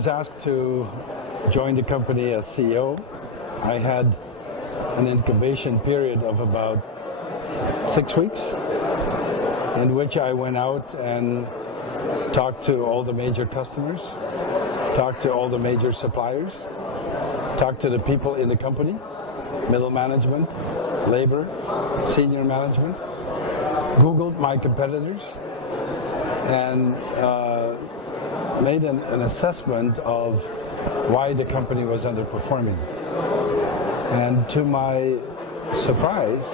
was asked to join the company as CEO, I had an incubation period of about 6 weeks, in which I went out and talked to all the major customers, talked to all the major suppliers, talked to the people in the company, middle management, labor, senior management, Googled my competitors, and made an assessment of why the company was underperforming. And to my surprise,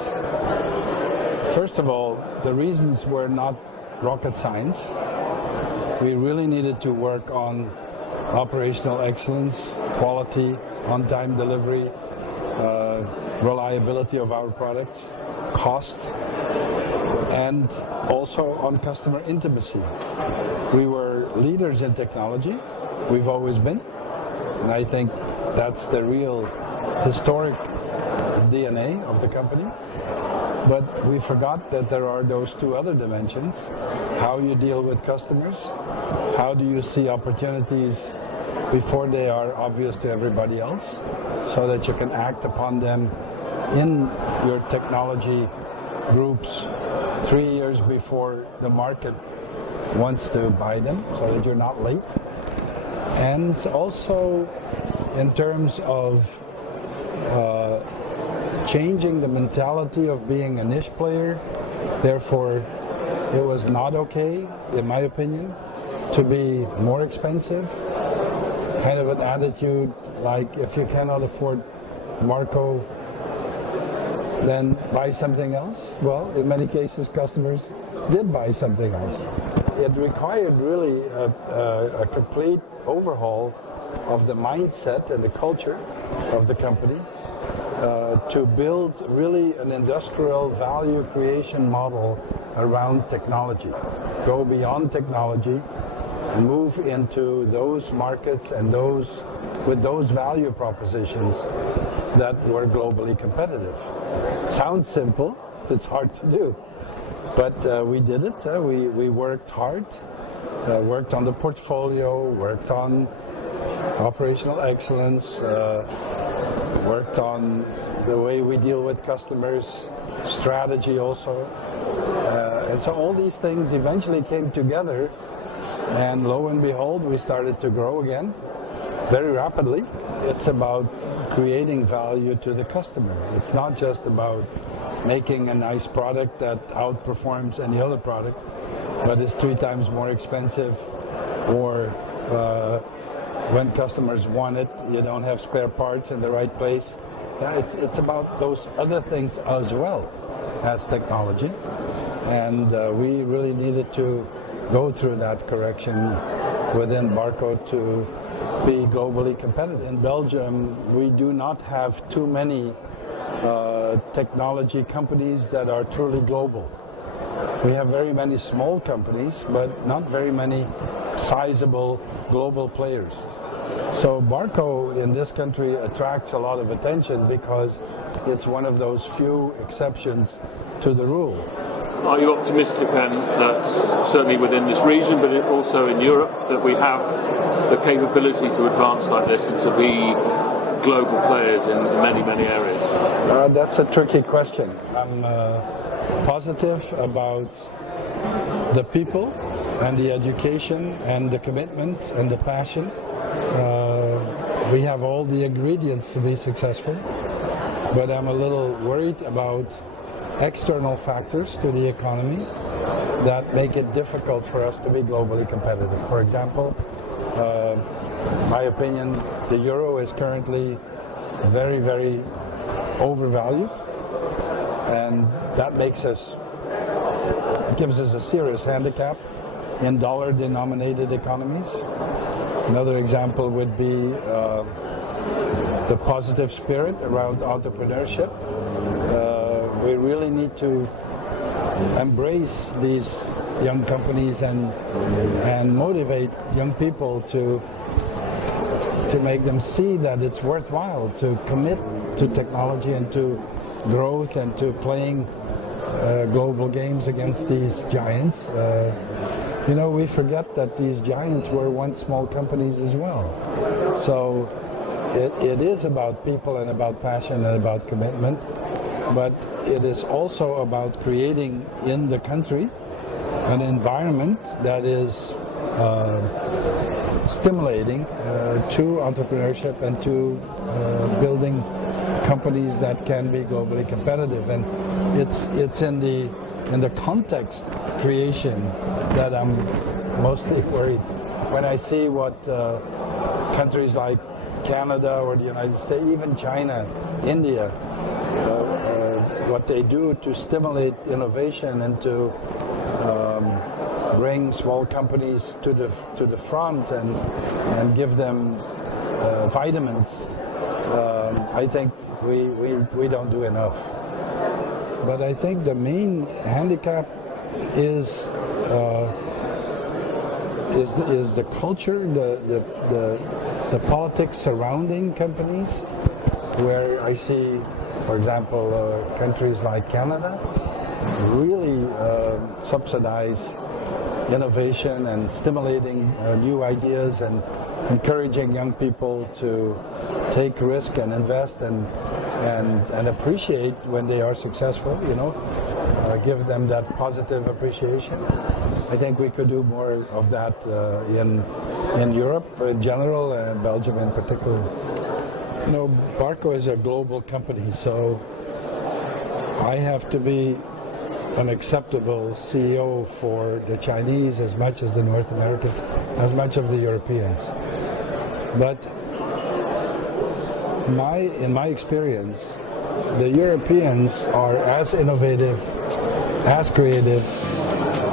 first of all, the reasons were not rocket science. We really needed to work on operational excellence, quality, on-time delivery, reliability of our products, cost, and also on customer intimacy. We were leaders in technology, we've always been, and I think that's the real historic DNA of the company. But we forgot that there are those two other dimensions: how you deal with customers, how do you see opportunities before they are obvious to everybody else, so that you can act upon them in your technology groups 3 years before the market wants to buy them, so that you're not late. And also in terms of changing the mentality of being a niche player. Therefore, it was not okay, in my opinion, to be more expensive. Kind of an attitude like, if you cannot afford Barco, then buy something else. Well, in many cases, customers did buy something else. It required really a complete overhaul of the mindset and the culture of the company to build really an industrial value creation model around technology. Go beyond technology and move into those markets and with those value propositions that were globally competitive. Sounds simple, it's hard to do. But we did it. We worked hard, worked on the portfolio, worked on operational excellence, worked on the way we deal with customers, strategy also. And so all these things eventually came together, and lo and behold, we started to grow again very rapidly. It's about creating value to the customer. It's not just about making a nice product that outperforms any other product, but is 3 times more expensive, or when customers want it, you don't have spare parts in the right place. Yeah, it's about those other things as well as technology, and we really needed to go through that correction within Barco to be globally competitive. In Belgium, we do not have too many technology companies that are truly global. We have very many small companies, but not very many sizable global players. So Barco in this country attracts a lot of attention because it's one of those few exceptions to the rule. Are you optimistic then that certainly within this region, but also in Europe, that we have the capability to advance like this and to be global players in many, many areas? That's a tricky question. I'm positive about the people and the education and the commitment and the passion. We have all the ingredients to be successful, but I'm a little worried about external factors to the economy that make it difficult for us to be globally competitive. For example, my opinion, the euro is currently very, very overvalued, and that gives us a serious handicap in dollar-denominated economies. Another example would be the positive spirit around entrepreneurship. We really need to embrace these young companies and motivate young people to make them see that it's worthwhile to commit to technology and to growth and to playing global games against these giants. You know, we forget that these giants were once small companies as well. So it is about people and about passion and about commitment, but it is also about creating in the country an environment that is stimulating to entrepreneurship and to building companies that can be globally competitive. And it's in the context creation that I'm mostly worried. When I see what countries like Canada or the United States, even China, India, what they do to stimulate innovation and to bring small companies to the front and give them vitamins, I think we don't do enough. But I think the main handicap is the culture, the politics surrounding companies, where I see, for example, countries like Canada really subsidize innovation and stimulating new ideas and encouraging young people to take risk and invest and appreciate when they are successful, you know, give them that positive appreciation. I think we could do more of that in Europe in general and Belgium in particular. You know, Barco is a global company, so I have to be an acceptable CEO for the Chinese as much as the North Americans, as much of the Europeans. But in my experience, the Europeans are as innovative, as creative,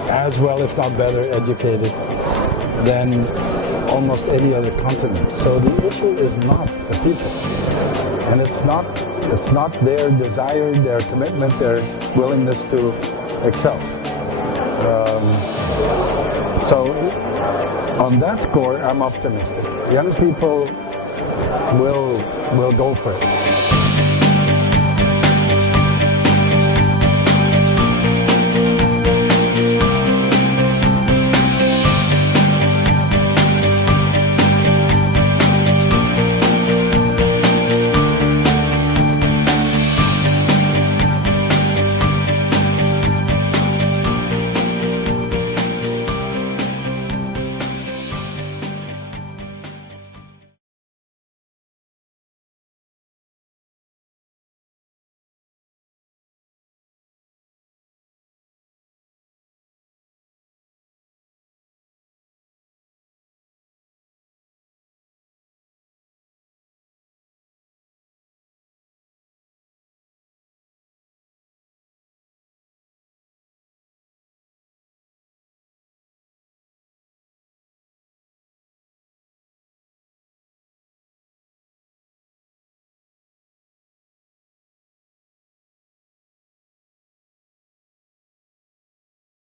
as well, if not better, educated than almost any other continent. So the issue is not the people, and it's not their desire, their commitment, their willingness to excel. So on that score, I'm optimistic. Young people will go for it.